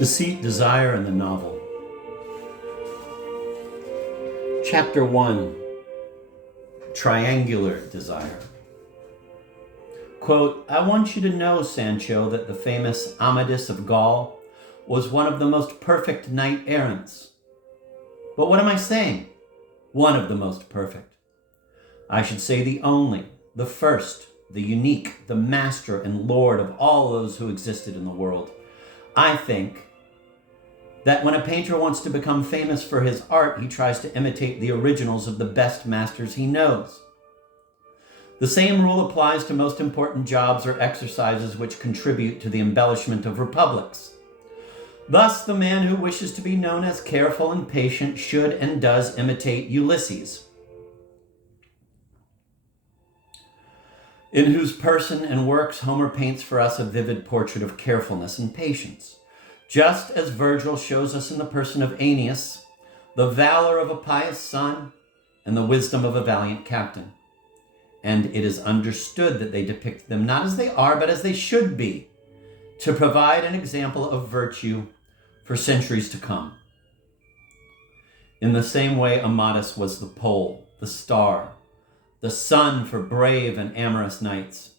Deceit, Desire, and the Novel. Chapter 1, Triangular Desire. Quote, I want you to know, Sancho, that the famous Amadis of Gaul was one of the most perfect knight-errants. But what am I saying? One of the most perfect. I should say the only, the first, the unique, the master and lord of all those who existed in the world. I think that when a painter wants to become famous for his art, he tries to imitate the originals of the best masters he knows. The same rule applies to most important jobs or exercises which contribute to the embellishment of republics. Thus, the man who wishes to be known as careful and patient should and does imitate Ulysses, in whose person and works Homer paints for us a vivid portrait of carefulness and patience, just as Virgil shows us in the person of Aeneas the valor of a pious son and the wisdom of a valiant captain. And it is understood that they depict them not as they are, but as they should be, to provide an example of virtue for centuries to come. In the same way, Amadis was the pole, the star, the sun for brave and amorous knights.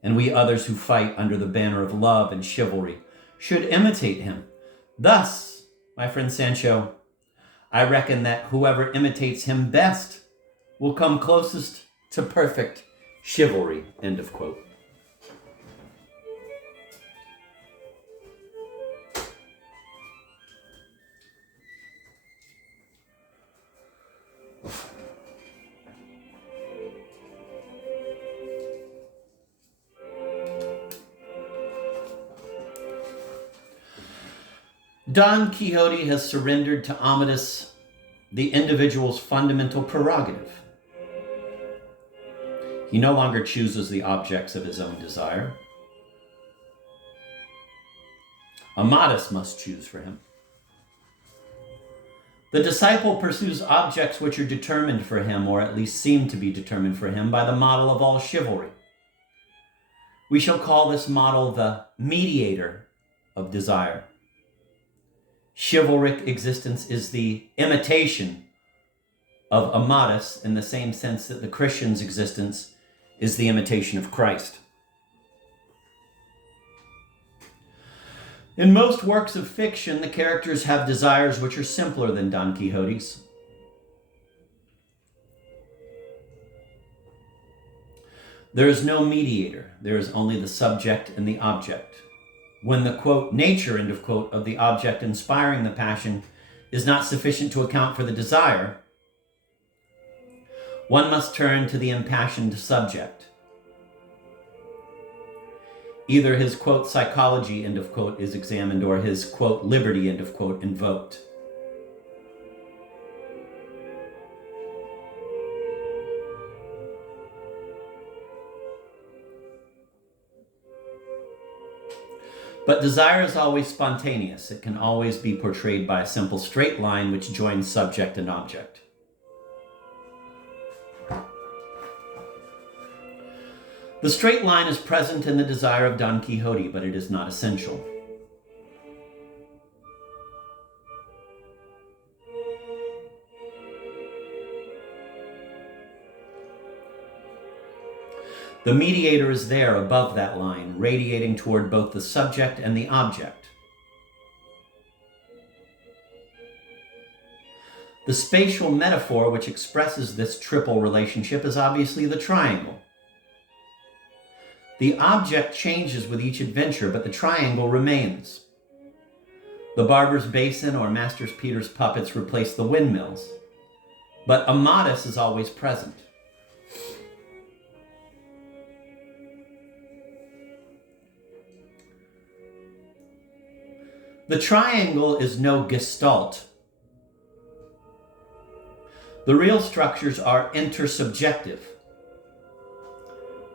And we others who fight under the banner of love and chivalry should imitate him. Thus, my friend Sancho, I reckon that whoever imitates him best will come closest to perfect chivalry. End of quote. Don Quixote has surrendered to Amadis the individual's fundamental prerogative. He no longer chooses the objects of his own desire. Amadis must choose for him. The disciple pursues objects which are determined for him, or at least seem to be determined for him, by the model of all chivalry. We shall call this model the mediator of desire. Chivalric existence is the imitation of Amadis in the same sense that the Christian's existence is the imitation of Christ. In most works of fiction, the characters have desires which are simpler than Don Quixote's. There is no mediator. There is only the subject and the object. When the, quote, nature, end of quote, of the object inspiring the passion is not sufficient to account for the desire, one must turn to the impassioned subject. Either his, quote, psychology, end of quote, is examined, or his, quote, liberty, end of quote, invoked. But desire is always spontaneous. It can always be portrayed by a simple straight line which joins subject and object. The straight line is present in the desire of Don Quixote, but it is not essential. The mediator is there above that line, radiating toward both the subject and the object. The spatial metaphor which expresses this triple relationship is obviously the triangle. The object changes with each adventure, but the triangle remains. The barber's basin or Master Peter's puppets replace the windmills, but Amadis is always present. The triangle is no gestalt. The real structures are intersubjective.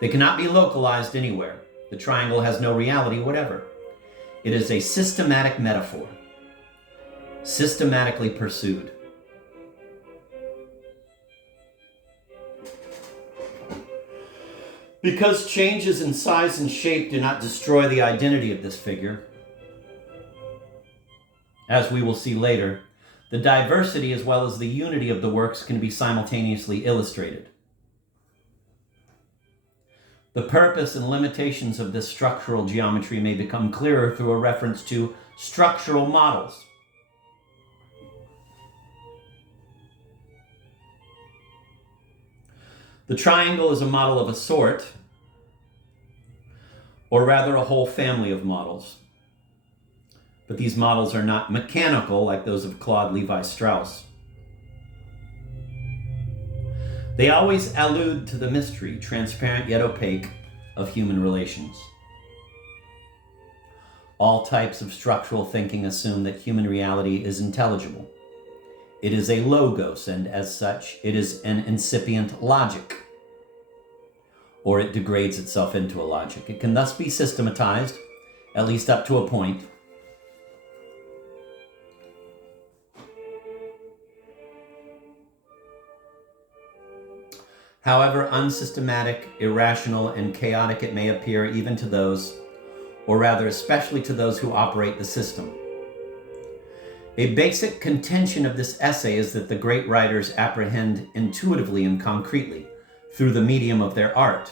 They cannot be localized anywhere. The triangle has no reality whatever. It is a systematic metaphor, systematically pursued. Because changes in size and shape do not destroy the identity of this figure, As we will see later, the diversity as well as the unity of the works can be simultaneously illustrated. The purpose and limitations of this structural geometry may become clearer through a reference to structural models. The triangle is a model of a sort, or rather a whole family of models. But these models are not mechanical like those of Claude Levi-Strauss. They always allude to the mystery, transparent yet opaque, of human relations. All types of structural thinking assume that human reality is intelligible. It is a logos, and as such, it is an incipient logic, or it degrades itself into a logic. It can thus be systematized, at least up to a point. However unsystematic, irrational, and chaotic it may appear even to those, or rather especially to those who operate the system. A basic contention of this essay is that the great writers apprehend intuitively and concretely, through the medium of their art,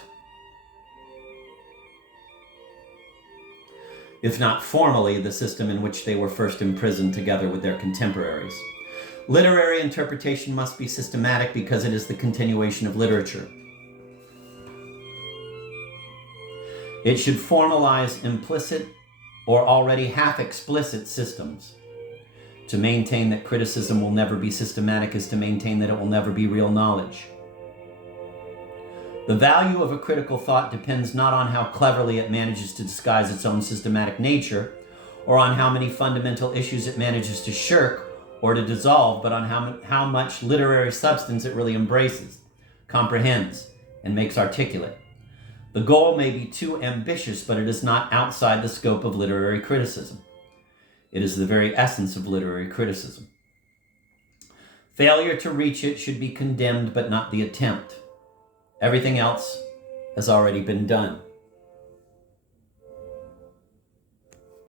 if not formally, the system in which they were first imprisoned together with their contemporaries. Literary interpretation must be systematic because it is the continuation of literature. It should formalize implicit or already half-explicit systems. To maintain that criticism will never be systematic is to maintain that it will never be real knowledge. The value of a critical thought depends not on how cleverly it manages to disguise its own systematic nature, or on how many fundamental issues it manages to shirk or to dissolve, but on how much literary substance it really embraces, comprehends, and makes articulate. The goal may be too ambitious, but it is not outside the scope of literary criticism. It is the very essence of literary criticism. Failure to reach it should be condemned, but not the attempt. Everything else has already been done.